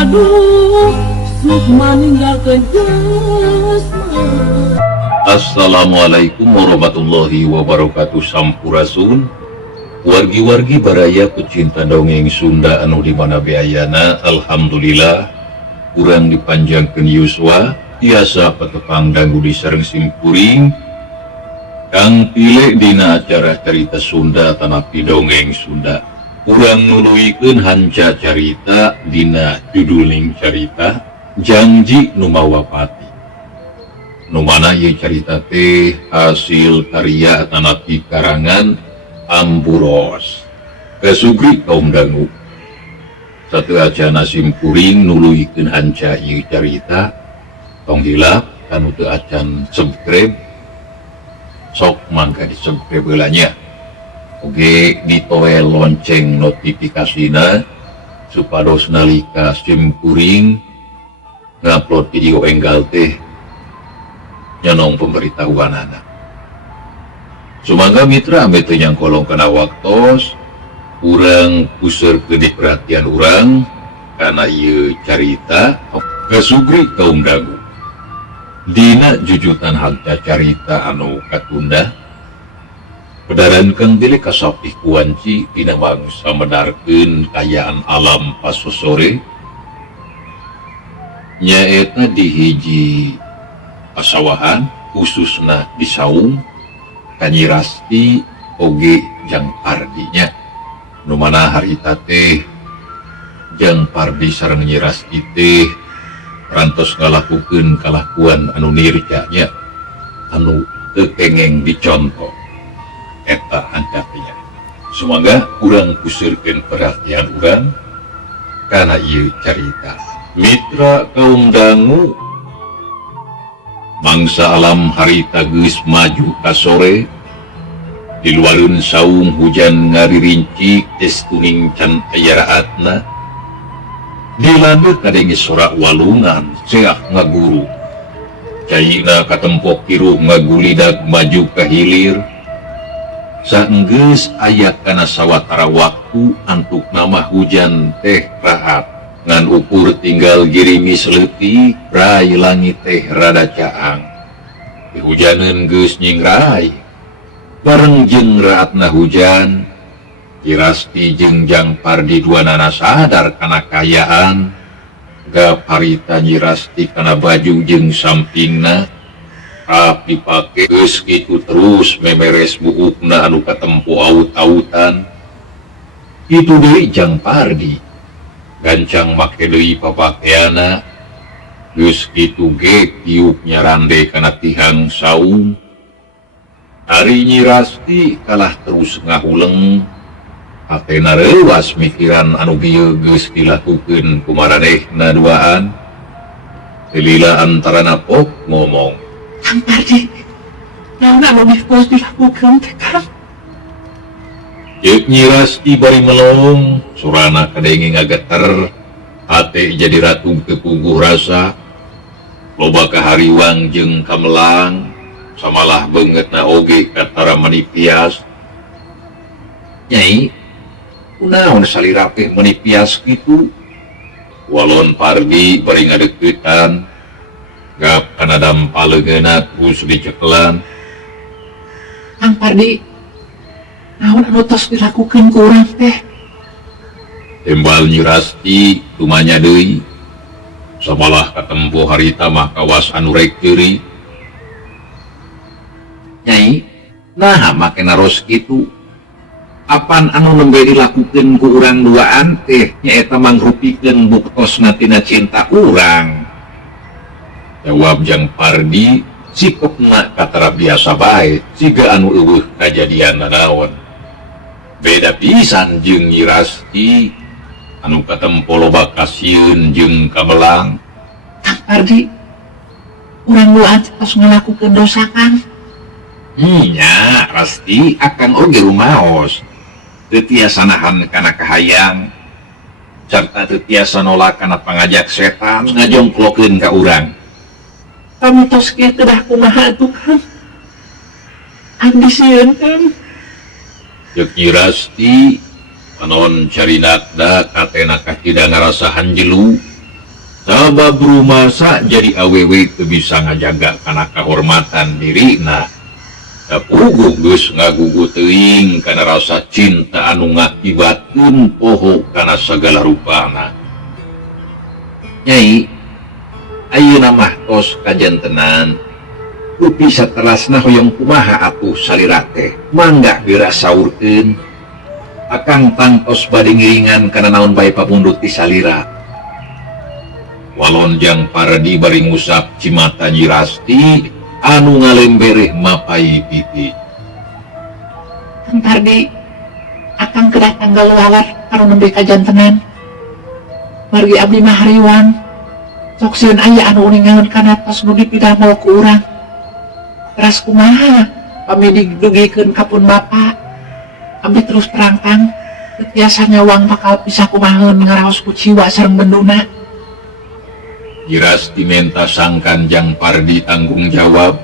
aduh Sukma meninggalkan jasma. Assalamualaikum warahmatullahi wabarakatuh. Sampurasun wargi-wargi baraya pecinta dongeng Sunda anu dimana beayana. Alhamdulillah kurang dipanjangkan yuswa biasa petepang dangu disareng simpuring kang pilih dina acara cerita Sunda tanapi dongeng Sunda. Kurang nuluikeun hanca carita dina juduling carita Janji Numawapati. Numana ieu carita teh hasil karya tanapi karangan Amburos Kesugri kaum dangu. Satu acana simpuring nuluikeun hanca ieu carita tong hilap kanu teu acan subscribe sok mangga di subscribe heulanya. Oge ditoel lonceng notifikasina supados nalika simpuring ngupload video enggal teh nyanong pemberitahuanana. Sumangga mitra ame teu nyangkolong kana waktos urang puseukeun perhatian urang kana ieu carita Kesugri kaum dangu. Dina jujutan hanca carita anu katunda pedaran kang bilih kasapih kuanci dina bangsa medarkeun kayaan alam pas sore nyaeta di hiji pasawahan khususna di saung Kanyi Rasti oge Jang Pardinya. Nu mana harita teh Jang Pardi sareng Nyi Rasti teh rantos ngalakukeun kalakuan anu nirjanya anu teu kengeng dicontoh eta hancatnya. Semoga urang puseukeun perhatian urang kana ieu carita. Mitra kaum dangu, mangsa alam harita geus maju ka sore, di luareun saung hujan ngaririncik tes kuning can aya raatna. Di landeur kadenge sora walungan ceah ngaguru. Cayina katempok kiruh ngagulidag maju ka hilir. Saenggeus aya kana sawatara waktu antuk nama hujan teh rahat. Ngan ukur tinggal girimis leutik rai langit teh rada caang. Dihujaneun geus nyingrai bareng jeung raatna hujan Nyi Rasti jeung Jang Pardi duanana sadar kana kayaan gap harita Nyi Rasti kana baju jeung sampingna rapi pake geus kitu terus memeres buukna anu katempo aut-autan. Kitu deui Jang Pardi gancang make deui papakeana geus kitu ge tiuk nyarande kana tihang saung. Ari Nyi Rasti kalah terus ngahuleng hatena reuwas mikiran anu bieu geus dilakukeun ku maranehna duaan. Lila antarana pok ngomong, Kang Pardi, naon anu geus dilakukeun teh Kang? Ceuk Nyi Rasti bari melong, surana kadenge ngageter, hate jadi ratu kepuguh rasa, loba kahariwang jeung kamelang, samalah beungeutna oge katara manipias. Nyai, kunaon salirape manipias kitu? Walon Pardi bari ngadeuketan, gap kana dampaleungeunna terus dicekelan. Kang Pardi, naon anu tos dilakukeun ku urang teh? Tembal Nyi Rasti tumanya deui. Samalah katempo harita mah kawas anu rek ceuri. Nyai, nah make naros kitu. Apan anu nembe dilakukeun ku urang duaan teh nyaeta mangrupikeun buktosna tina cinta urang. Jawab Jang Pardi, sikepna katara biasa bae, siga anu eueuh kajadian naon. Beda pisan jeung Nyi Rasti anu katempo loba kasieun jeung kamelang. Kang Pardi, urang duaan tos ngalakukeun dosa Kang. Nya, Rasti akan oge rumaos. Teu tiasa nahan kana kahayang sarta teu tiasa nolak kana pangajak setan ngajongklokeun ka urang. Kami tos kieu teu dah kumaha atuh Kang? Abdi sieun Kang. Ceuk Nyi Rasti panon carinakda katena kahidang ngarasahan jelu sabab rumasa jadi awewe teu bisa ngajaga kana kahormatan dirina. Puguh geus ngagugu teuing kana rasa cinta anu ngakibatkeun poho kana sagala rupana. Nyai, ayeuna mah tos kajantenan, upi saterasna hoyong kumaha atuh salira teh, mangga geura saurkeun. Akang tangtos bade ngiringan kana naon bae pamundut ti salira. Walonjang Pardi bari ngusap cimata Nyi Rasti anu ngalembereh mapai piti. Kang Pardi, akang kedah tanggal lawar karo nembe kajantenan. Margi abdi mah hariwang, sok sieun aya anu uningan kana tos nu dipidamel ku urang. Teras kumaha, pami digdugikeun kapun bapa. Abdi terus terangkang, biasanya uang bakal pisah kumaheun ngaraos ku ciwa sareng benduna. Nyi Rasti menta sangkan Jang Pardi tanggung jawab.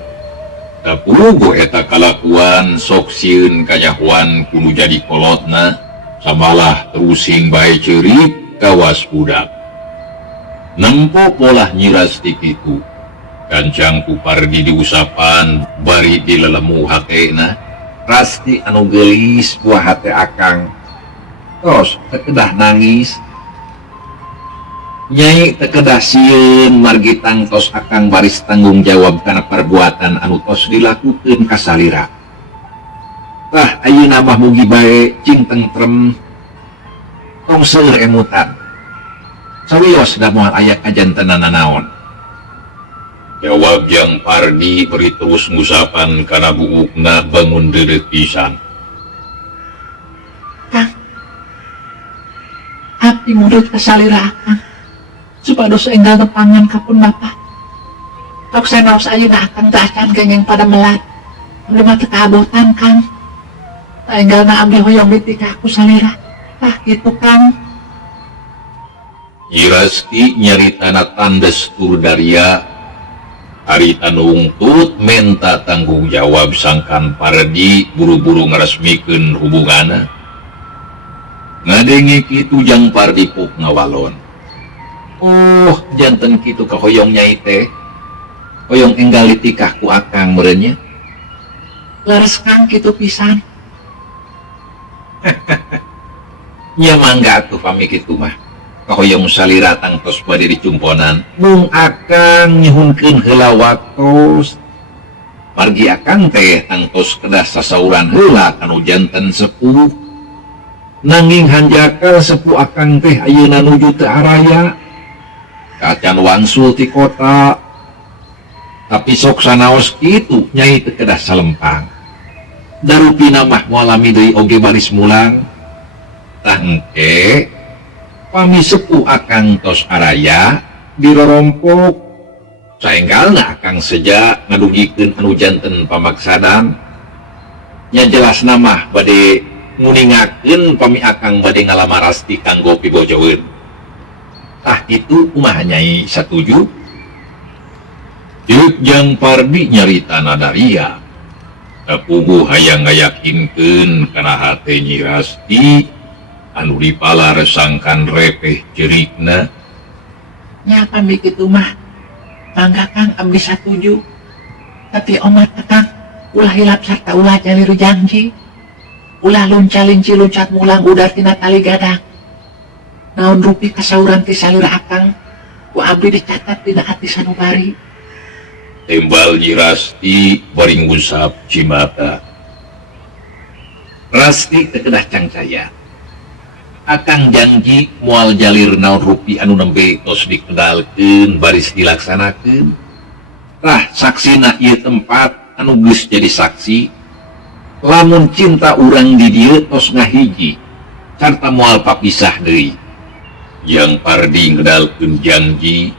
Tapurugo eta kalakuan sok sieun kanyahuan kudu jadi kolotna, samalah terusing bae ceurik kawas budak. Nempo polah Nyi Rasti kitu, kancang ku Pardi diusapan bari dilelemu hatena. Rasti anu geulis buah hate akang, tos teu kedah nangis. Nyai tekedah sieun margi tangtos akang baris tanggung jawab karena perbuatan anu tos dilakukeun ka salira. Tah ayeuna mah mugi bae cing tentrem tong seueur emutan. Sawios da moal aya kajantenan naon. Jawab Jang Pardi beri terus ngusapan kana buukna bangun deudeuh pisan. Kang, abdi murid ka salira akang. Supados enggal tepangan kapun bapa. Tok senaos ayeuna akang teu acan gengeng pada melat. Abdi mah teu kaabotan Kang. Ta enggalna abdi hoyong mitika ku salira. Tah kitu Kang. Nyi Rasti nyaritana tandes tur daria. Harita nungtut menta tanggung jawab sangkan Pardi buru-buru ngaresmikeun hubunganna. Ngadenge kitu Jang Pardi puk ngawalon. Oh, janten kitu ka hoyong nyai teh. Hoyong enggal ditikah ku akang merenya. Leres Kang kitu pisan. Nya mangga atuh pami kitu mah. Ka hoyong salira tangtos bade dicumponan. Mung akang nyuhunkeun heula waktos. Margi akang teh tangtos kedah sasauran heula kanu janten sepuh. Nanging hanjakal sepuh akang teh ayeuna nuju teu araya. Kacan wangsul ti kota, tapi sok sanaos kitu nyai teu kedah salempang. Darupina mah moalami deui oge baris mulang. Tah engke pami sepuh akang tos araya dirorompok. Saenggalna akang seja ngadugikeun anu janten pamaksadan. Nya jelasna mah bade nguningakeun pami akang bade ngalamar Rasti kanggo pibojoeun. Ah itu kumaha nyai satuju? Ceuk Jang Pardi nyaritana daria. Tapuguh hayang ngayakinkeun kana hate Nyi Rasti anu dipalaresangkan repeh ceurikna. Nya pami kitu mah. Mangga Kang abdi satuju. Tapi omat Kang, ulah hilap sarta ulah jaliru janji. Ulah lunca-linci luncat mulang udar tina tali gadang. Naon rupi kasauran ti salira akang, ku abdi dicatat dina ati sanubari. Tembal Nyi Rasti bari ngusap cimata. Rasti teu kedah cangcaya. Akang janji moal jalir naon rupi anu nembe tos dikendalkeun baris dilaksanakeun. Tah saksina ieu tempat anu geus jadi saksi. Lamun cinta urang di dieu tos ngahiji, sarta moal papisah deui. Jang Pardi ngedalkeun janji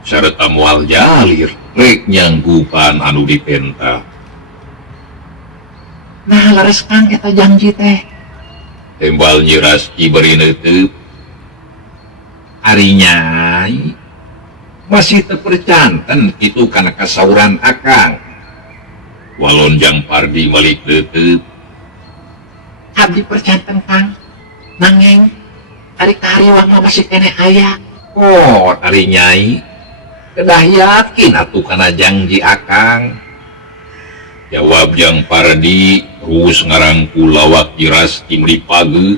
sarta moal jalir rek nyanggupan anu dipenta. Nah leres Kang eta janji teh. Tembal Nyi Rasti beri neuteub. Ari nyai masih teu percanten kitu kana kasauran akang. Walon Jang Pardi balik neuteub. Abdi percanten Kang. Nanging ari kahariwang mah masih kene aya. Oh tadi Nyai kedah yakin atuh kana janji Akang. Jawab Jang Pardi terus ngarangkul lawak Jirasti mripage.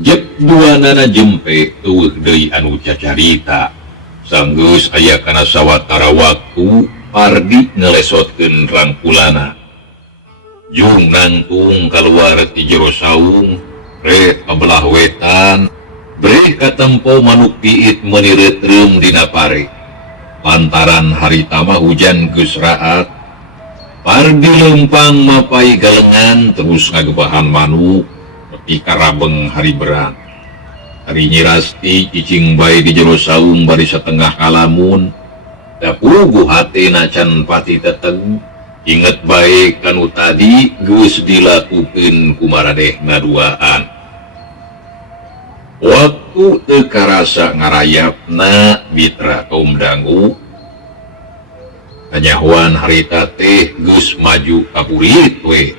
Jep duanana jempe eueuh deui anu cacarita. Sanggeus aya kana sawatara waktu Pardi ngelesotkeun rangkulana. Jung nangtung kaluar ti jero saung, rek kabelah wetan, breh katempo manuk piit menireutreum dina pare. Lantaran harita mah hujan geus raat, Pardi lempang mapai galengan terus ngagebahan manuk nepi karabeng hari berat. Hari Nyi Rasti cicing bae di jero saung bari satengah kalamun, da puguh hatena can pati teteg, inget bae kanu tadi geus dilakukeun ku maradehna duaan. Waktu teu karasa ngarayapna mitra kaum dangu, kanyahoan harita teh geus maju kapurit we.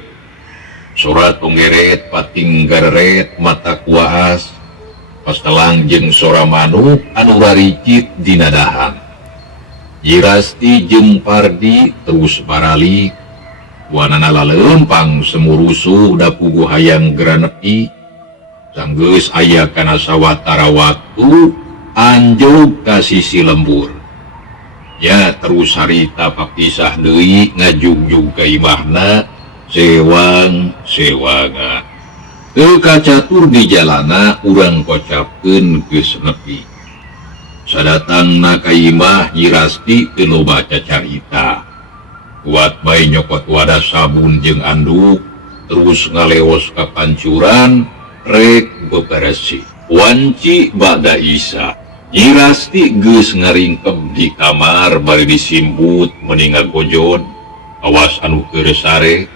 Sora tonggeret pating gareret mata kuaas, pastelang jeung sora manuk anu raricit dina dahan. Nyi Rasti jeung Pardi terus baralik, wanana laleumpang semurusuh da puguh hayang gera nepi. Sanggeus aya kana sawatara waktu anjog ka sisi lembur. Ya terus harita papisah deui ngajugjug ka imahna sewang-sewangan. Teu kacatur di jalana urang kocapkeun geus nepi. Sadatangna ka imah Nyi Rasti teu loba cacarita. Kuat bae nyokot wadah sabun jeung anduk, terus ngaleos ka pancuran rek beberesih. Wanci ba'da Isya, Nyi Rasti geus ngaringkep di kamar bari disimbut meninga gojon, awas anu keur sare.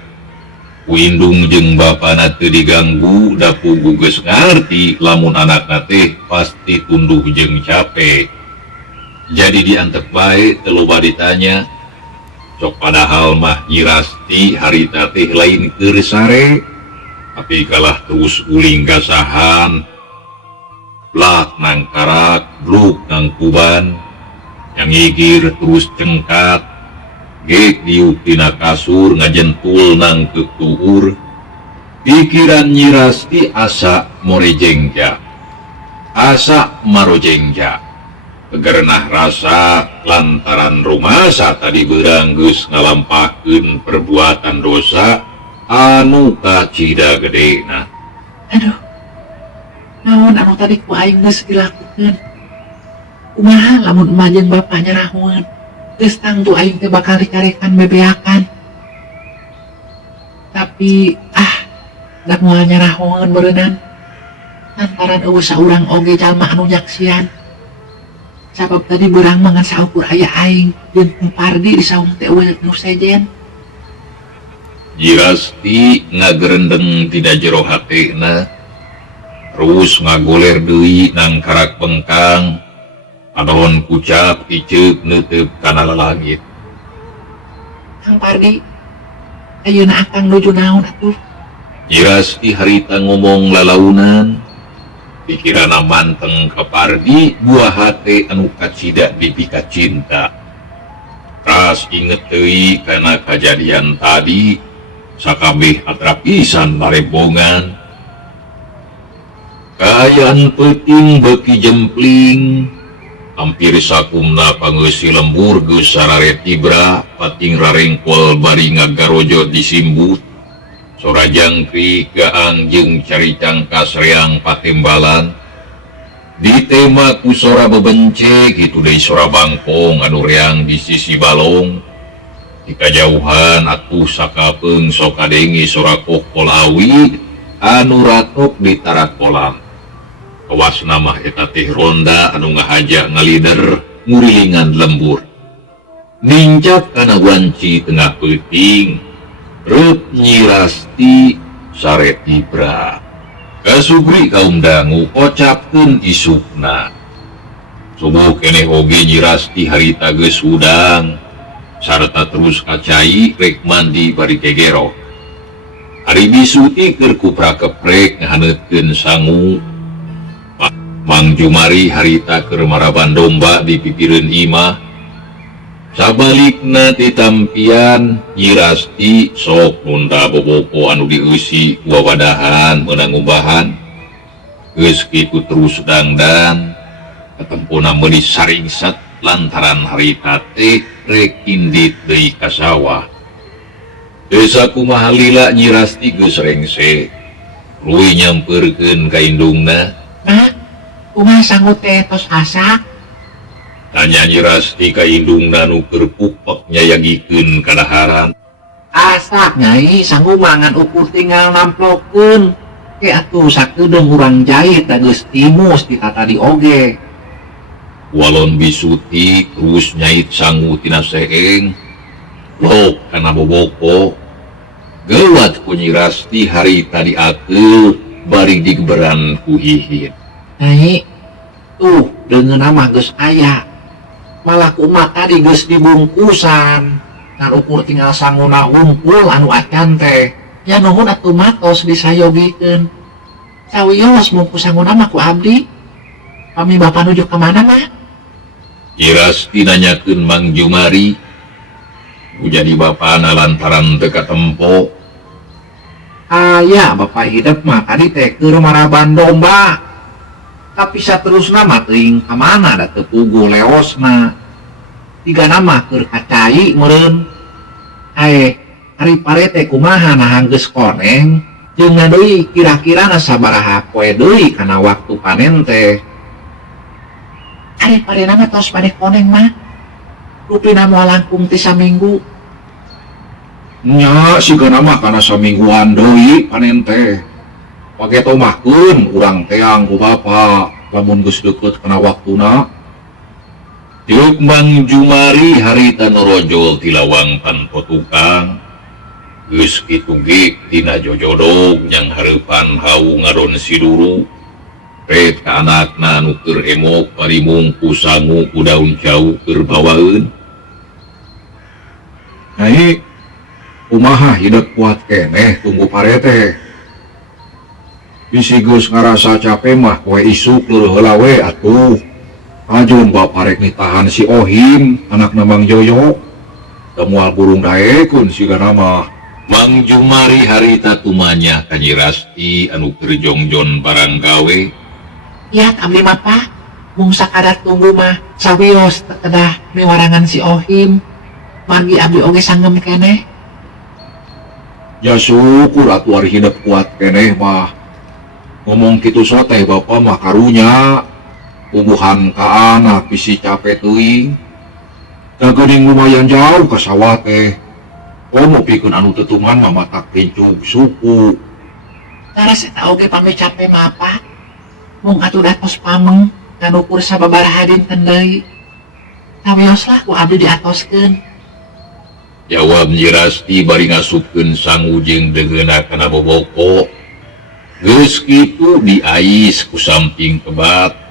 Windung jeung bapana teu diganggu, da puguh geus ngarti lamun anakna teh pasti tunduh jeung capek. Jadi diantep bae teu loba ditanya. Sok padahal mah Nyi Rasti harita teh lain keur sare, tapi kalah terus uling gasahan, blak nang karak, bluk nang kuban, yang igir terus cengkat, gek diuk tina kasur ngajentul nang kekuur. Pikiran Nyi Rasti asa morejengja, asa marojengja. Kegerenah rasa lantaran rumasa tadi beurang geus ngalampahkeun perbuatan dosa anu kacida gedena. Aduh, naon anu tadi ku aing geus dilakukeun. Kumaha lamun emak jeung bapa nyerahoan, geus tangtu aing teh bakal dikarekan bebeakan. Tapi da moal nyerahoan beureunan. Lantaran eueuh saurang oge jalma anu nyaksian. Sabab tadi beurang mangan saukur aya aing jeung Pardi di saung teh eueuh nu sejen. Nyi Rasti ngagerendeng tina jero hatena, terus ngagoler deui nang karak bengkang, adon kucap iceuk neuteup kana lalangit. Kang Pardi, ayeuna akang nuju naon atuh? Nyi Rasti harita ngomong lalaunan, pikirana manteng ka Pardi buah hate anu kacida dipika cinta. Ras inget deui kana kajadian tadi, sakabeh atrapisan larebongan. Kaayaan peuting beuki jempling, hampir sakumna pangeusi lembur geus sarare tibra, pating rarengkol bari ngagarojo disimbut. Sora jangkrik gaang jeung caricang kasreang patembalan. Ditema ku sora bebence kitu deui sora bangkong anu reang di sisi balong. Di kajauhan atuh sakapeung sok kadengi sora kokol awi anu ratok di tarak kolam. Kawasna mah eta teh ronda anu ngahaja ngalider ngurilingan lembur. Nincak kana wanci tengah peuting, reup Nyi Rasti sare tibra. Kasugri kaum dangu kocapkeun isukna. Subuh keneh oge Nyi Rasti harita geus udang, sarta terus kacai rek mandi bari kegero. Ari bisuti keur kupra keprek ngahaneutkeun sangu. Mang Jumari harita keur maraban domba di pipireun imah. Sabalikna ti tampian Nyi Rasti sok nunda bobopo anu dieusi wawadahan meunang ubahan. Geus kitu terus dangdan katempuna meuli saringsat lantaran harita teh rek indit deui ka sawah. Desa kumaha lila Nyi Rasti geus rengse luwih nyampeurkeun ka indungna. Nah, kumaha sangu teh tos asak? Tanya Nyi Rasti ka indungna nu keur pupek nyayagikeun kadaharan. Asak Nyai, sangu mangan ukur tinggal namplokeun. Ke atuh sakedeung urang jahit da geus timus ditata di oge. Walon bisuti terus nyait sangu tina seeng. Lok kana boboko. Gawat ku Nyi Rasti harita diakeul bari digeberan ku hihin. Nyai, tuh dengan nama geus aya. Malah kumat tadi geus dibungkusan. Dan ukur tinggal sanguna hungkul anu acan teh. Ya nuhun atuh matos disayogikeun. Sawios bungkus sanguna mah ku abdi. Kami bapak nuju kemana mah? Nyi Rasti nanyakeun Mang Jumari. Nu jadi bapana lantaran teu katempo. Aya bapak hidup mah tadi teh keur maraban domba. Tapi saterusna mah teuing ka mana da teu puguh leosna. Tiga nama keur kacai meureun. Hari parete kumaha nahang geus koneng jeung deui kira-kirana sabaraha poe deui kana waktu panen teh. Hari parena mah tos pade koneng mah. Rupina moal langkung ti saminggu. Nya sigana mah kana samingguan deui panen teh. Pake tomahkeun urang teang ku bapa lamun geus deukeut kana waktuna. Tiuk Mang Jumari harita norojol ti lawang panpo tukang. Geus kitu ge tina jojodog yang hareupan hau ngadon siduru. Pet ka anakna anu keur emok parimungku sangu ku daun jauh keur bawaeun. Nyai, kumaha hidup kuat keneh tunggu parete. Bisi geus ngarasa capek mah poe isuk leureun heula we atuh. Ajun bapa rek nitahan si Ohim anakna Mang Joyo. Da moal burung daekun sigana mah. Mang Jumari harita tumanya ka Nyi Rasti anu keur jongjon barang gawe. Ya abdi mah Pak, mung sakadat tunggu mah sawios teu kedah miwarangan si Ohim. Margi abdi oge sanggem keneh. Ya syukur atuh ari hidup kuat keneh mah. Ngomong kitu soteh bapa mah karunya. Umbuhan ka anak bisi capek teuing. Da geuning lumayan jauh ka sawah teh. Komo pikeun anu tetuman mah matak pincug suku. Taras eta oge pami capek mah Pak. Mung atuh datos pameng ngan ukur sababaraha dinten deui. Sawios lah ku abdi diatoskeun. Jawab Nyi Rasti bari ngasupkeun sangu jeung degeuna kana boboko. Geus kitu diais ku samping kebat.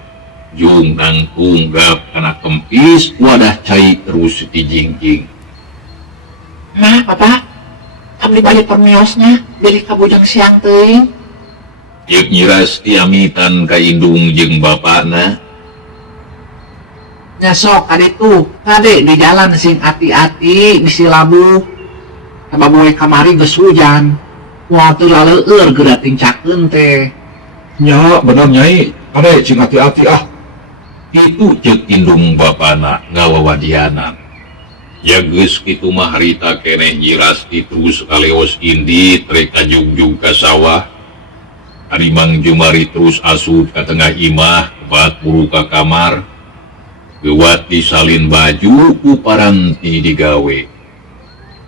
Jung nangtung gap kana kempis wadah cai terus dijingjing. Nah, Papa, abdi balik permiosnya jadi kabujang siang teuing. Yeuk Nyi Rasti amitan ka indung jeung bapana. Nya sok kaditu, kade di jalan sing ati-ati bisi labuh. Kababoy kamari geus hujan. Wah teu laleueur geura tincakeun teh. Nya bener Nyai, ade cing hati-hati ah. Itu ceuk indung bapana ngawawadianan. Ya geus kitu mah harita keneh Nyi Rasti terus kaleos indit rek kajugjug ka sawah. Ari Mang Jumari terus asud ka tengah imah kebat buru ka kamar. Gewat disalin baju ku paranti digawe.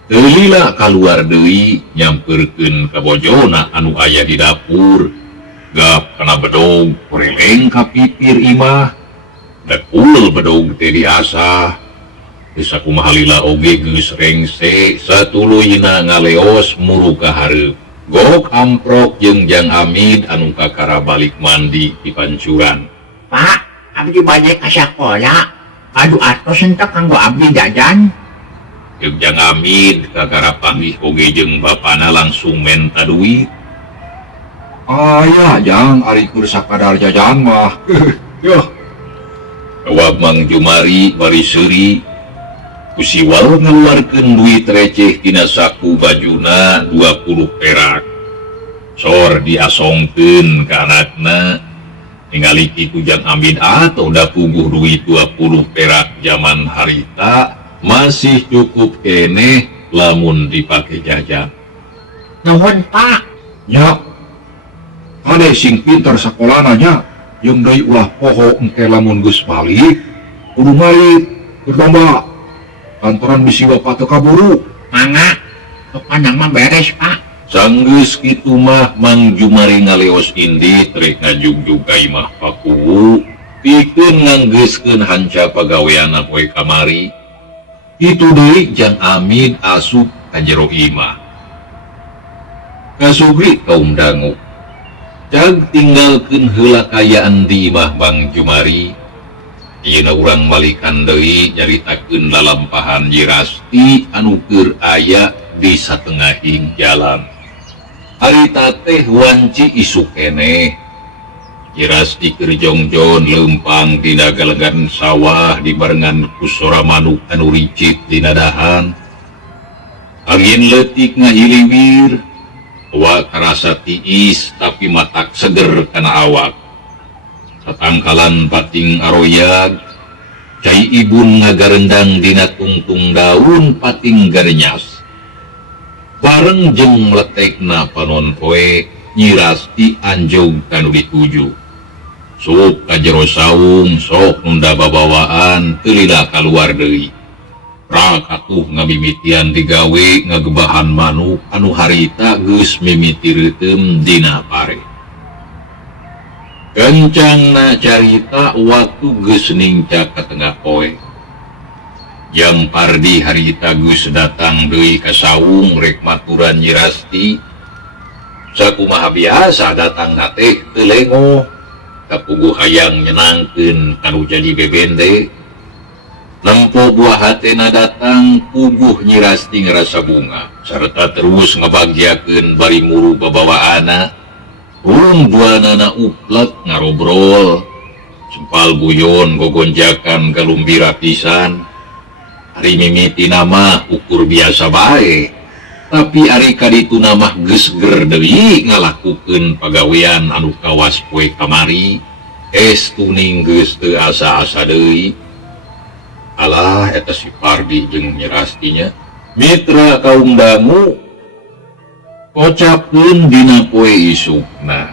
Teu lila kaluar deui nyampeurkeun ka bojona anu aya di dapur. Gap kana bedog releng ka pipir imah. Da kulel bedog teh diasah. Bisa kumaha lila oge geus rengse satuluyna ngaleos muru ka hareup. Gok amprok jeung Jang Amid anu kakara balik mandi di pancuran. Pak, abdi balik ka sakola. Aduh atos entek kanggo abdi jajan. Jeung Jang Amid kakara panggih oge jeung bapana langsung menta duit. Ya jang ari keur sakadar jajan mah. Yo. Jawab Mang Jumari bari seuri. Kusiwal ngaluarkeun duit receh tina saku bajuna 20 perak. Sor diasongkeun ka anakna. Ningali kitu Jang Amin atau da puguh duit 20 perak zaman harita masih cukup keneh lamun dipake jajan. Nuhun Pak. Nya. Ade sing pintar sakolana nya. Yang dari ulah poho engke lamun geus balik kudu ngalit berdomba kantoran bisi bapak teu kaburu. Mangga, kepanjang mah beres Pak. Sanggeus kitu mah Mang Jumari ngaleos indit rek ngajugjug ka imah pakuwu pikeun nganggeuskeun hanca pagaweanna poe kamari. Kitu deui Jang Amin asup ka jero imah. Kasugri kaum dangu jag tinggalkeun heula kayaan di imah Mang Jumari. Ayeuna urang balikan deui nyaritakeun lalampahan Nyi Rasti anu keur aya di satengahing jalan. Harita teh wanci isuk keneh. Nyi Rasti keur jongjon leumpang dina galegan sawah dibarengan ku sora manuk anu ricit dina dahan. Angin leutik ngahiliwir. Awak karasa tiis tapi matak seger kana awak. Tatangkalan pating aroyag, cai ibun ngagarendang dina tungtung daun pating garenyas. Bareng jeung meletekna panon poe, Nyi Rasti anjog kanu dituju. Sup ka jero saung sok nunda babawaan teu lila kaluar deui. Rak atuh ngabimitian digawe ngagebahan manuk anu harita geus mimiti reuteum dina pare. Kencangna carita waktu geus ningcak ka tengah poe. Jang Pardi harita geus datang deui ka saung rek maturan Nyi Rasti. Sakumaha biasa datangna teh teu lengo, kapuguh hayang nyenangkeun kanu jadi bebende. Nempo buah hatena datang, puguh Nyi Rasti ngerasa bunga, serta terus ngebagiakeun bari muru babawaana. Urung duanana uplek ngarobrol, sempal guyon gogonjakan galumbira pisan. Ari mimiti nama ukur biasa bae, tapi ari kaditu nama geus ger deui ngalakukeun pagawean anu kawas poe kamari, tuning geus teu asa-asa deui. Alah eta si Pardi jeung Nyi Rastinya mitra kaum dangu kocapkeun dina poe isukna.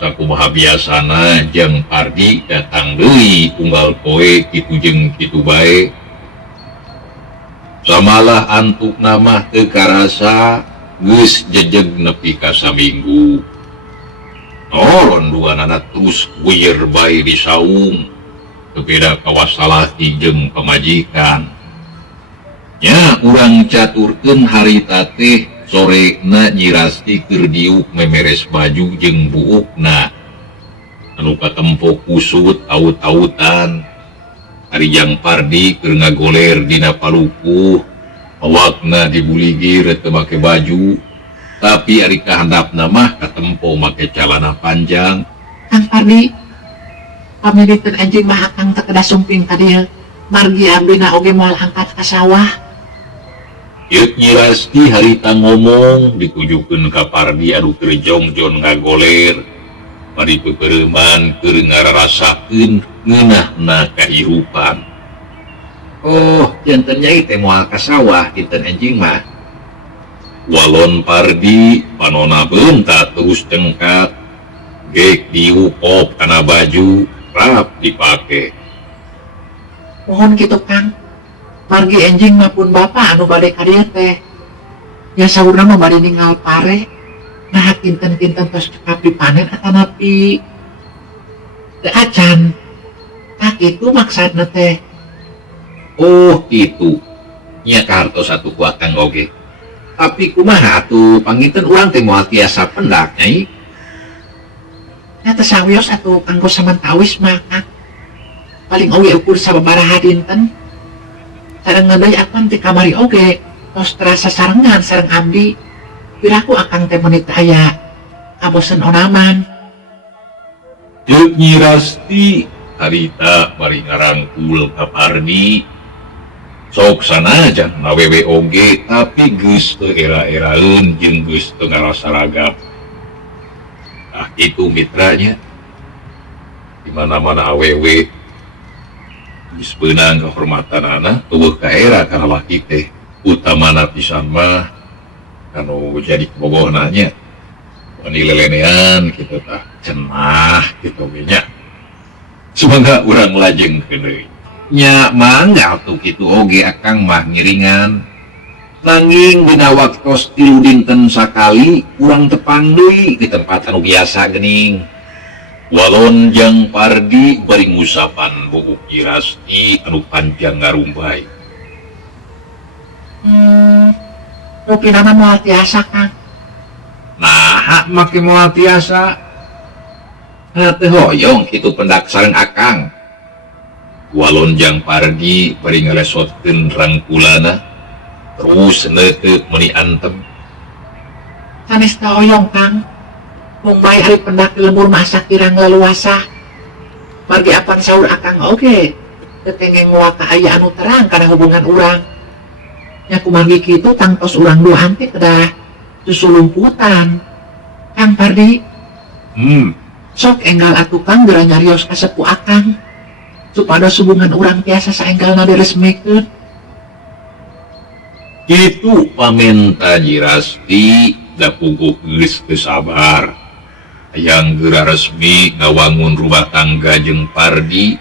Sakumaha biasana Jang Pardi datang deui unggal poe kitu jeung kitu bae. Samalah antuk namah teu karasa geus jejeg nepi ka saminggu. Nolon duanana terus buyer bae di saung. Beda kawasalaki jeung pamajikan. Nya urang caturkeun harita teh sorena Nyi Rasti keur diuk memeres baju jeung buukna. Anu katempo kusut aut-autan. Ari Jang Pardi keur ngagoler dina palukuh. Awakna dibuligir teu make baju. Tapi ari kahandapna mah katempo make calana panjang. Kang Pardi, pamiliteun anjing mah akang teu kedah sumping ka dieu. Margi abdina oge moal angkat ka sawah. Yeuk Nyi Rasti harita ngomong ditujukeun ka Pardi anu keur jongjon ngagoler. Bari peupeureuman keur ngararasakeun ngeunahna kahirupan. Oh, janten nyai teh moal ka sawah dinten anjing mah. Walon Pardi panona beunta terus cengkat. Gek diupop kana baju rap dipake. Mohon kitu Kang. Margi enjing maupun bapak anu bade ka dieu teh. Ya saurna mah bade ninggal pare. Nah kinten-kinten tos cekap dipanen atanapi teu acan. Tak itu maksudna teh. Oh itu. Nya kartos atuh ku akang oge. Tapi kumaha atuh panginten urang teh moal tiasa pendak nyai. Nyata sawios atau kanggo samantawis mah Kang. Paling oge ukur sababaraha dinten. Sareng ngadai akan ti kamari oge tos terasa sarengan sareng abdi. Piraku akang teh menit aya abosen onaman. Cek Nyi Rasti harita bari ngarangkul ka Pardi. Sok sanajan awewe oge tapi geus teu era-eraeun jeung geus teu ngarasa ragap. Nah itu mitranya. Di mana-mana awewe geus beunang kahormatanana eueuh ka era kana laki teh utamana pisan mah anu jadi bogohna nya. Wani lelenean kitu tah cenah kitu ge nya. Semoga urang lajeng keuneuy. Nya mangga atuh kitu oge akang mah ngiringan. Nanging dina waktos 3 dinten sakali urang tepang deui di tempat anu biasa geuning. Walon jang Pardi bari ngusapan buuk Nyi Rasti anu panjang ngarumbay. Rupinana moal tiasa Kang. Nah, make moal tiasa. Teu hoyong kitu pendak sareng akang. Walon jang Pardi bari ngalesotkeun rangkulana terus neuteuk meuni antem. Sanes teu hoyong Kang. Mung bae ari pendak lembur masak kirang leluasa. Margi apan saur akang oge. Teu kengeng ngoaka aya anu terang kana hubungan urang. Nya kumargi kitu tangtos urang duaan teh kedah susulumputan. Kang Pardi. Sok enggal atuh Kang geura nyarios ka sepuh akang. Supados hubungan urang tiasa saenggalna diresmikeun. Kitu pamenta Nyi Rasti da puguh geus teu sabar. Hayang geura resmi ngawangun rumah tangga jeung Pardi.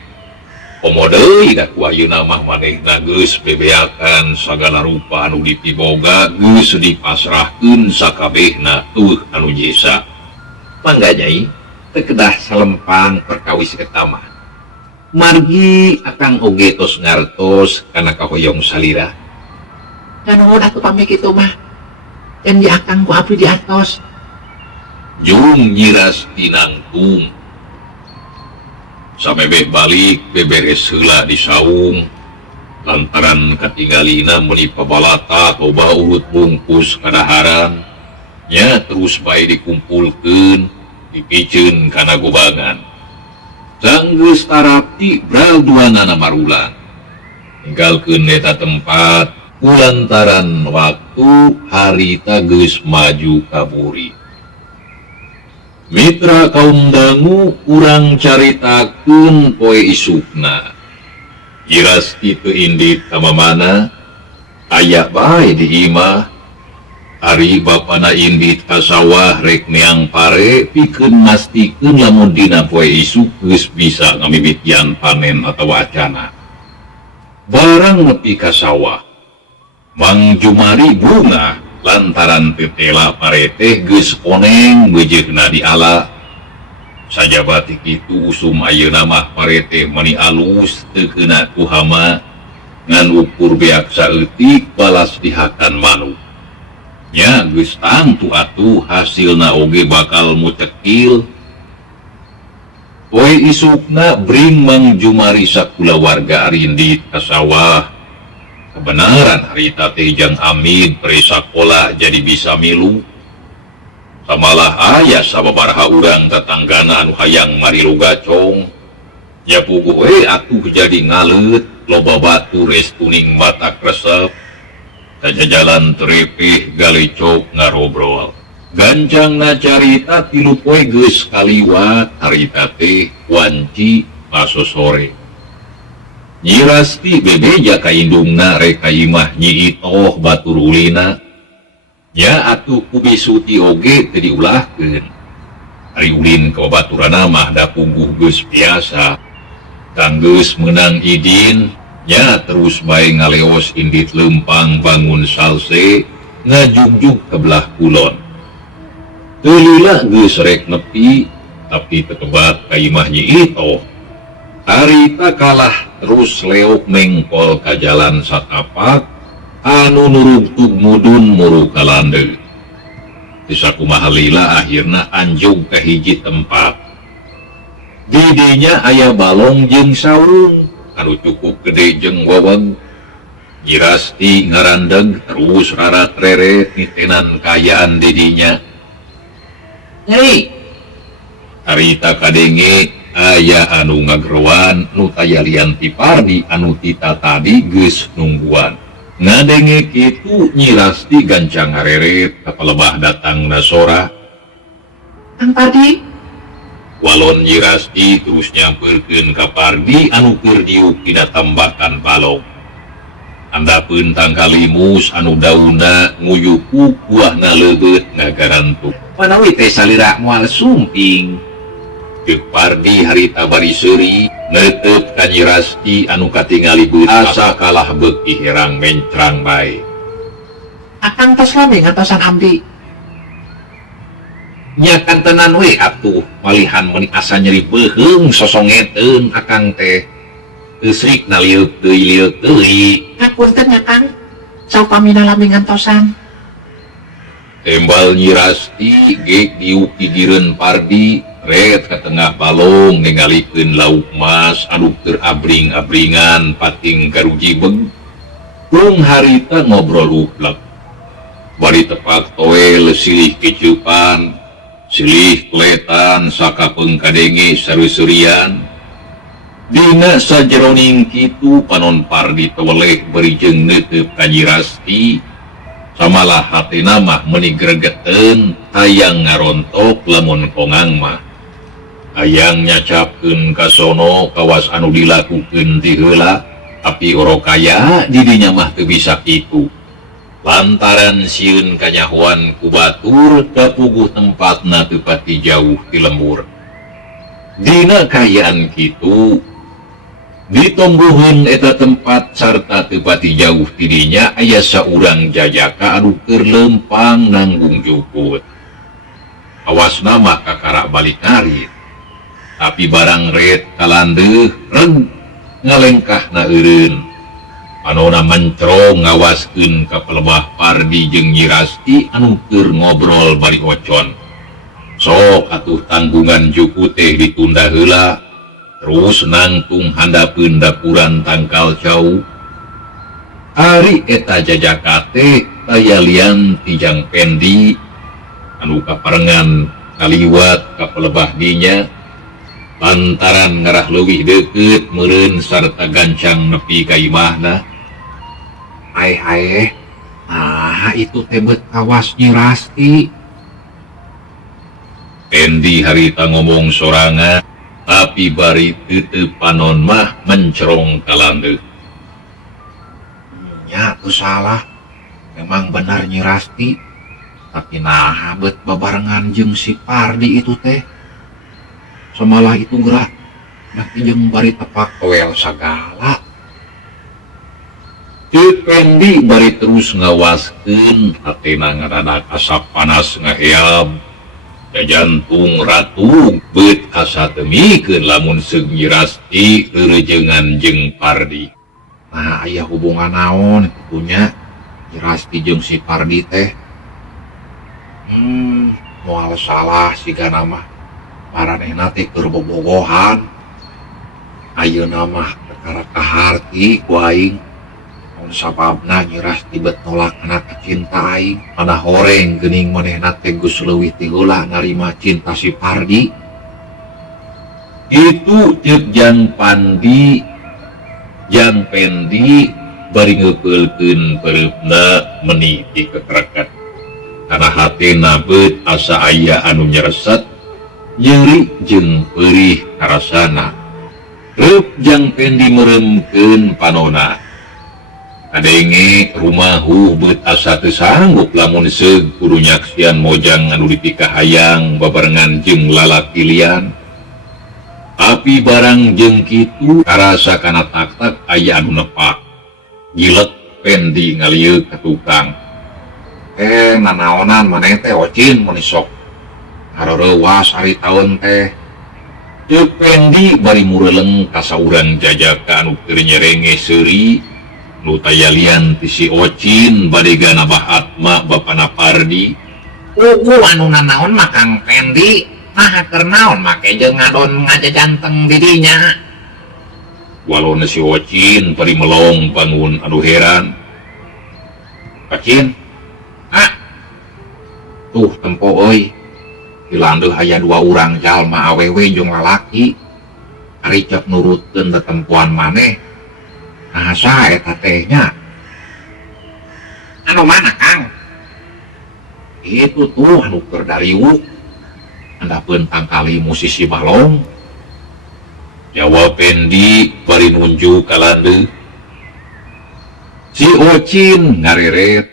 Komo deui da ku ayeuna mah manehna geus bebeakan sagala rupa anu dipiboga geus dipasrahkeun sakabehna tuh anu jesa. Mangga Nyai, teu kedah salempang perkawis eta mah. Margi akang oge tos ngartos kana kahoyong salira. Dan nuhun atuh pami kitu mah. Janji akang ku abdi diatos. Jung Nyi Rasti nangtung. Samebeh balik beberes heula di saung. Lantaran katinggalina meuli pabalata toba urut bungkus kadaharan. Nya terus bae dikumpulkeun, dipikeun kana gobangan. Sanggeus tarapti bralduanana marulang. Ninggalkeun eta tempat kulantaran waktu harita geus maju kaburi. Mitra kaum dangu urang caritakeun poe isukna. Nyi Rasti teu indit ka mamana, aya bae di imah. Ari bapana indit ka sawah rek neang pare pikeun mastikeun lamun dina poe isuk geus bisa ngamimitian panen atawa acana. Barang nepi ka sawah, Mang Jumari bunga lantaran tetela pare teh geus poneng bejeugna di ala. Sajabati kitu usum ayeuna mah pare teh meuni alus teu keuna ku hama ngan ukur beak saeutik balas dihakan manuk. Nya geus tangtu atuh hasilna oge bakal mucekil. Poe isukna bring Mang Jumari sakulawarga arindit ka sawah. Kebenaran harita teh jang Amid pre sakola jadi bisa milu. Samalah aya sababaraha urang tetanggana anu hayang marilu gacong. Ya puguh we atuh jadi ngaleut loba batu res kuning mata kresep. Jalan terepih galicok ngarobrol. Gancangna carita 3 poe geus kaliwat harita teh wanci maso sore. Nyi Rasti bebeja ka indungna rek ka imah Nyi Itoh batur ulina. Ya atuh ku bisuti oge teu diulahkeun. Ari ulin ka baturana mah da puguh geus biasa. Kang geus meunang idin. Ya terus bae ngaleos indit lempang bangun salse ngajugjug ke belah kulon. Teu lila geus rek nepi tapi tetebat ka imah Nyi Itoh. Harita kalah terus leok mengkol ka jalan satapak anu nurugtug mudun muru kalandeu. Disakumaha lila akhirna anjug ka hiji tempat. Didinya aya balong jeung saung anu cukup gede jeung waweg. Nyi Rasti ngarandeg terus rarat reret nitenan kayaan didinya. Nyeri. Harita kadenge aya anu ngageruan nu tayalian ti Pardi anu tita tadi geus nungguan. Ngadenge kitu Nyi Rasti gancang ngareret ka pelebah datangna sora. Kang Pardi, Walon Nyi Rasti terus nyamperkeun ka Pardi anu keur diuk dina tambakan balong. Andapeun tangkal limus anu daunna nguyuku buahna leubeut ngagarantuk. Panawi teh salira moal sumping. Ceuk Pardi harita bari seuri neuteup ka Nyi Rasti anu katingali beut asa kalah beuki herang mencrang bae. akang tos lami ngantosan abdi. Nyakan tenan we atuh malihan meni asa nyeri beheung sosongeteun akang teh. Eusrik na lieup deui. Hapunten ya Kang, saupamina lami ngantosan. Tembal Nyi Rasti gek diuk digireun Pardi ret ka tengah balong ningalikeun lauk mas anu keur abring-abringan pating garuji beg. Tung harita ngobrol uplek. Bari tepak toel silih keceupan, silih kletan sakapeung kadenge sareu-seurian. Dina sajeroning kitu panon Pardi teweleh berijeng neuteup ka Nyi Rasti. Samalah hatina mah meuni gregeteun hayang ngarontok lamun kongang mah. Hayang nyacapkeun ka sono kawas anu dilakukeun ti heula, tapi orokaya didinya mah teu bisa kitu. Lantaran sieun kanyahoan ku batur ka puguh tempatna teu pati jauh ti lembur. Dina kayaan kitu ditongguhun eta tempat sarta teu pati jauh tidinya aya saurang jajaka anu keur lempang nanggung jukut. Awasna mah kakara balik narit, tapi barang ret kalandeuh reg ngalengkahna eureun. Panona mencrong ngawaskeun ka pelebah Pardi jeung Nyi Rasti anu keur ngobrol bari ocon. Sok atuh tanggungan jukut teh ditunda heula. Terus nangtung handapeun dapuran tangkal jauh. Ari eta jajaka teh tayalian tijang Pendi anu kaparengan kaliwat ka pelebah dinya lantaran ngarah leuwih deukeut meureun sarta gancang nepi ka imahna. Hae, itu teh beut kawas Nyi Rasti. Pendi harita ngomong sorangan, tapi bari teuteub panon mah mencerong kalandeuh. Nya tuh salah, memang benar Nyi Rasti. Tapi nah beut babarengan jeung si Pardi itu teh. Samalah itu gerak, nanti jeung bari tepak toel sagala. Ceuk Pendi bari terus ngawaskeun hatena ngaradak asap panas ngaheab. Jantung ratu beut asa temikeun lamun seug Nyi Rasti reurejengan jeung Pardi. Nah, aya hubungan naon punya Nyi Rasti jeung si Pardi teh? Moal salah sigana mah maranehna teh keur bobogohan. Ayeuna mah perkara kaharti ku aing. Mun sababna Nyi Rasti bet nolak anak cinta aing, mana horeng geuning manehna teh geus leuwih ti heula narima cinta si Pardi. Itu ceuk Jang Pandi, Jang Pendi bari ngeupeulkeun pereupna meuni ti kekreket. Kana hatena beut asa aya anu nyereset, nyeri jeung peurih karasana. Reup Jang Pendi meuremkeun panona. Kadenge rumahuh beut asa teu sanggup lamun seug kudu nyaksian mojang anu dipikah hayang babarengan jeung lalaki lian. Tapi barang jeung kitu karasa kana tak-tak aya anu nepak. Gilek Pendi ngalieuk ka tukang. Nanaonan maneh teh ocin mun sok hareurewas ari taun teh. Ceuk Pendi bari mureuleng ka saurang jajaka anu keur nyerenge seuri nu tayalian ti si ocin bade gana bahat mak bapana Pardi. Anu nanaon mah Kang Pendi, nah keur naon make jeung ngadon ngajajanteng di dinya. Walona si ocin bari melong bangun anu heran. Kacin, tuh tempo euy, Pilandu aya 2 urang jalma awewe jeung lalaki ari cek nurutkeun tetempuan maneh. Nah saeta tehnya anu mana Kang? Itu tuh anu keur dariuk handapeun tangkali musisi balong. Jawab Pendi bari nunjuk ka Landeuk. Si Ocin ngareret,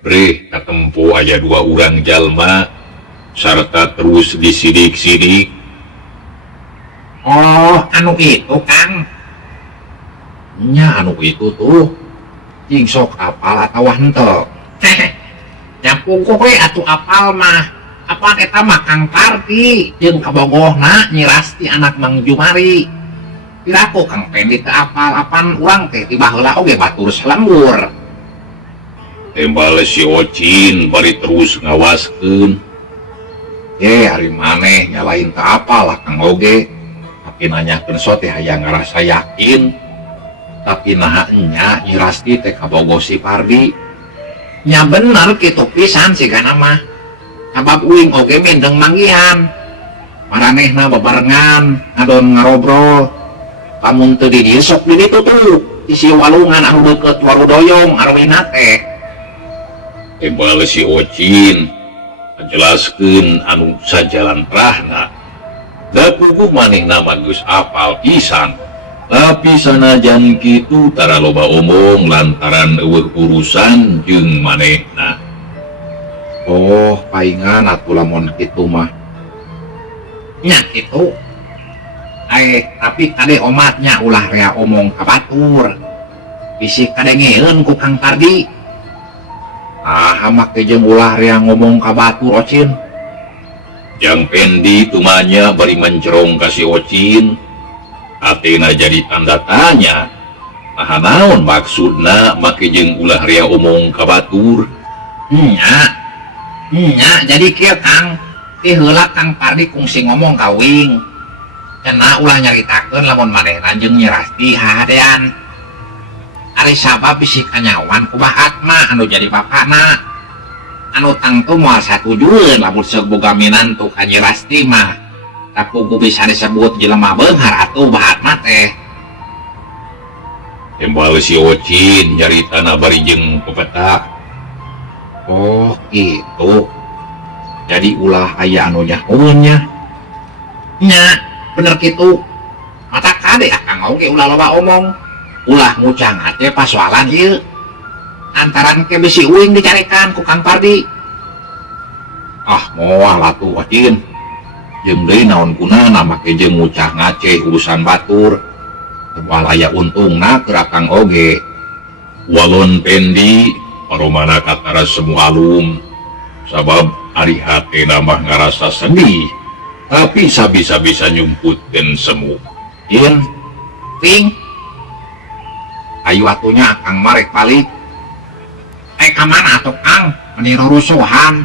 breh katempo aya 2 urang jalma sarta terus disidik-sidik. Oh anu itu Kang? Nya anu itu tuh jing sok apal atau henteu? Ya pungkuh we atuh apal mah. Apa eta mah Kang Parti jeung kabogohna Nyi Rasti anak Mang Jumari. Piraku Kang Pendi teu apal apan urang teh tiba heula oge batur salembur. Tembal si Ocin bari terus ngawaskeun. Ari maneh nyalain teu apal lah Kang oge. Tapi nanyakeun so teh hayang ngarasa yakin. Tapi naha nya Nyi Rasti teh kabogoh si Pardi. Nya bener kitu pisan sigana mah. Sabab uing oge mendeng manggihan. Maranehna bebarengan ngadon ngarobrol. Lamun teu di dieu sok di ditu tuh. Isi walungan anu deukeut Warudoyong arwina teh. Tembal si Ocin menjelaskeun anu sajalan prahna. Da puguh manehna mah geus apal pisan. Tapi sanajan kitu tara loba omong lantaran eueuh urusan jeung manehna. Oh, paingan atuh lamun kitu mah. Nya kitu. Tapi kade omatnya ulah rea omong ka batur. Bisik kadengeun ku Kang Pardi. Make jeung ulah rea ngomong ka batur Ocin. Jang Pendi tumanya bari mencerong ka si Ocin. Atina jadi tanda tanya. Nah naon maksudna make jeung ulah rea omong ka batur? Nya jadi kieu Kang. Ti heula Kang Pardi kungsi ngomong ka Wing. Cenah ulah nyaritakeun lamun manehna jeung Nyi Rasti hahadean. Ari sabab bisi kanyawan ku Bahat mah anu jadi bapana. Anu tangtu moal satujueun lamun seug boga minantu ka Nyi Rasti mah. Tapugu bisa disebut jelema beunghar atuh Bahat mah teh. Tembal si Ocin nyaritana bari jeung pepeta. Oh gitu. Jadi ulah aya anu nyahoeun nya. Nya bener kitu. Mata kade akang oge ulah loba omong. Ulah ngucang teh pasoalan ieu. Antaran ke bisi uing dicarikan ku Kang Pardi. Moal atuh Ocin. Jeung deui naon gunana make jeung ngucah ngaceh urusan batur. Moal aya untungna keur akang oge. Walon Pendi paromana katara semu alum. Sabab ari hatena mah ngarasa sedih. Tapi sabisa-bisa nyumputkeun semu. Ping. Ayu atunya akang marek balik. Ka mana atuh Kang? Meni rurusuhan.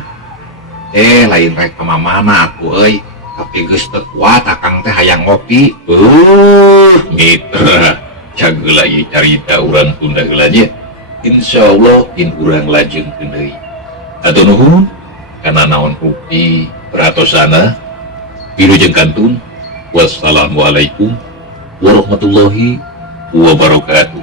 Lain rek ka mana aku euy. Tapi geus teu kuat akang teh hayang ngopi. Mitra cageula ieu carita urang tunda heula nya. Insyaallah in urang lajengkeun deui. Hatur nuhun kana naon rupi peratosana. Wilujeng kantun. Wassalamualaikum warahmatullahi wabarakatuh.